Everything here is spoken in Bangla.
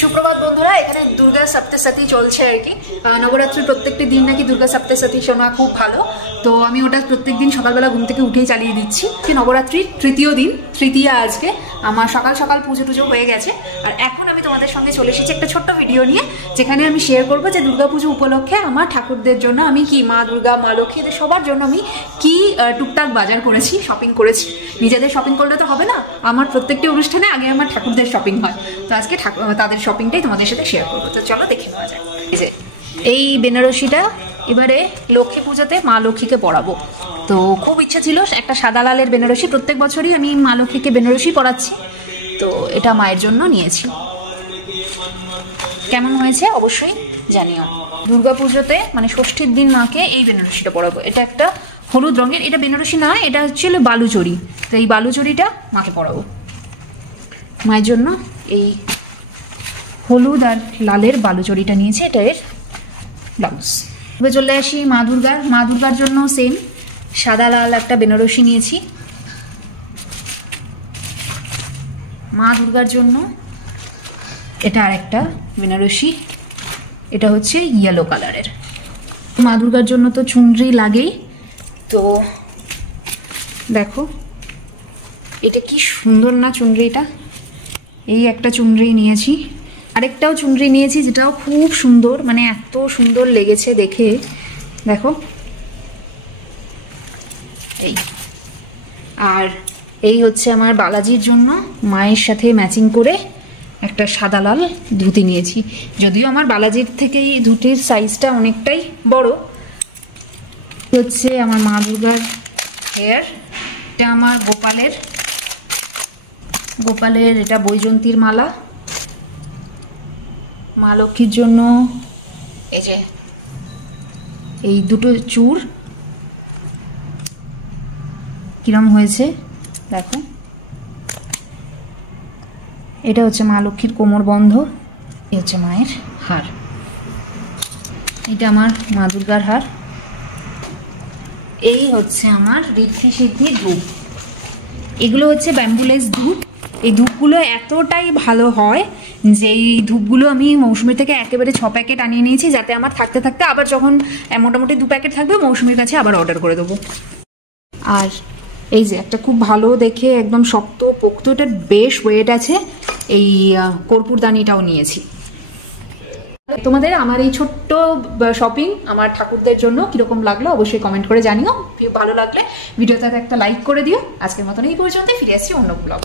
সুপ্রভাত বন্ধুরা, এখানে দুর্গা সপ্তশতী চলছে আর কি। নবরাত্রির প্রত্যেকটি দিন নাকি দুর্গা সপ্তশতী শোনা খুব ভালো, তো আমি ওটা প্রত্যেকদিন সকালবেলা ঘুম থেকে উঠেই চালিয়ে দিচ্ছি। নবরাত্রির তৃতীয় দিন, তৃতীয়া আজকে। আমার সকাল সকাল পুজো টুজো হয়ে গেছে, আর এখন আমি তোমাদের সঙ্গে চলে এসেছি একটা ছোট্ট ভিডিও নিয়ে, যেখানে আমি শেয়ার করবো যে দুর্গাপুজো উপলক্ষে আমার ঠাকুরদের জন্য আমি কি, মা দুর্গা, মা লক্ষ্মী, এদের সবার জন্য আমি কি টুকটাক বাজার করেছি, শপিং করেছি। নিজেদের শপিং করলে তো হবে না, আমার প্রত্যেকটি অনুষ্ঠানে আগে আমার ঠাকুরদের শপিং হয়, তো আজকে তাদের শপিংটাই তোমাদের সাথে শেয়ার করবো। তো চলো দেখে নেওয়া যায়। এই বেনারসিটা এবারে লক্ষ্মী পুজোতে মা লক্ষ্মীকে পরাবো, তো খুব ইচ্ছা ছিল একটা সাদা লালের বেনারসি। প্রত্যেক বছরই আমি মা লক্ষ্মীকে বেনারসি পরাচ্ছি, তো এটা মায়ের জন্য নিয়েছি। কেমন হয়েছে অবশ্যই জানিও। দুর্গা পুজোতে মানে ষষ্ঠীর দিন মাকে এই বেনারসিটা পরাবো। এটা একটা হলুদ রঙের, এটা বেনারসি না, এটা হচ্ছে বালুচরি। তো এই বালুচরিটা মাকে পরাবো। মায়ের জন্য এই হলুদ আর লালের বালুচরিটা নিয়েছি, এটা এর ব্লাউজ। এবার চলে আসি মা দুর্গার। মা দুর্গার জন্য সেম সাদা লাল একটা বেনারসি নিয়েছি। মা দুর্গার জন্য এটা আর একটা বেনারসি, এটা হচ্ছে ইয়েলো কালারের। মা দুর্গার জন্য তো চুনরি লাগেই, তো দেখো এটা কি সুন্দর না চুনরিটা। এই একটা চুনরি নিয়েছি, আরেকটাও চুনরি নিয়েছি যেটাও খুব সুন্দর, মানে এত সুন্দর লেগেছে দেখে। দেখো এই, আর এই হচ্ছে আমার বালাজির জন্য মায়ের সাথে ম্যাচিং করে একটা সাদা লাল ধুতি নিয়েছি। যদিও আমার বালাজির থেকে এই ধুতির সাইজটা অনেকটাই বড়। হচ্ছে আমার মা দুর্গার হেয়ার, এটা আমার গোপালের এটা বৈজন্তীর মালা। মা লক্ষ্মীর জন্য এই যে এই দুটো চূড় কিরম হয়েছে দেখো। এটা হচ্ছে মা লক্ষ্মীর কোমর বন্ধ, এই হচ্ছে মায়ের হার। এটা আমার মা দুর্গার হার। এই হচ্ছে আমার ঋদ্ধি সিদ্ধি ধূপ। এগুলো হচ্ছে ব্যাম্বুলেস ধূপ। এই ধূপগুলো এতটাই ভালো হয় যে এই ধূপগুলো আমি মৌসুমী থেকে একেবারে 6 প্যাকেট আনিয়ে নিয়েছি, যাতে আমার থাকতে থাকতে আবার যখন মোটামুটি 2 প্যাকেট থাকবে মৌসুমীর কাছে আবার অর্ডার করে দেবো। আর এই যে একটা খুব ভালো দেখে একদম শক্ত পোক্ত, এটার বেশ ওয়েট আছে, এই কর্পূরদানিটাও নিয়েছি। তোমাদের আমার এই ছোট্ট শপিং আমার ঠাকুরদের জন্য কিরকম লাগলো অবশ্যই কমেন্ট করে জানিও। ভালো লাগলে ভিডিওটাতে একটা লাইক করে দিও। আজকের মতন এই পর্যন্ত, ফিরে আসছি অন্য ব্লগ।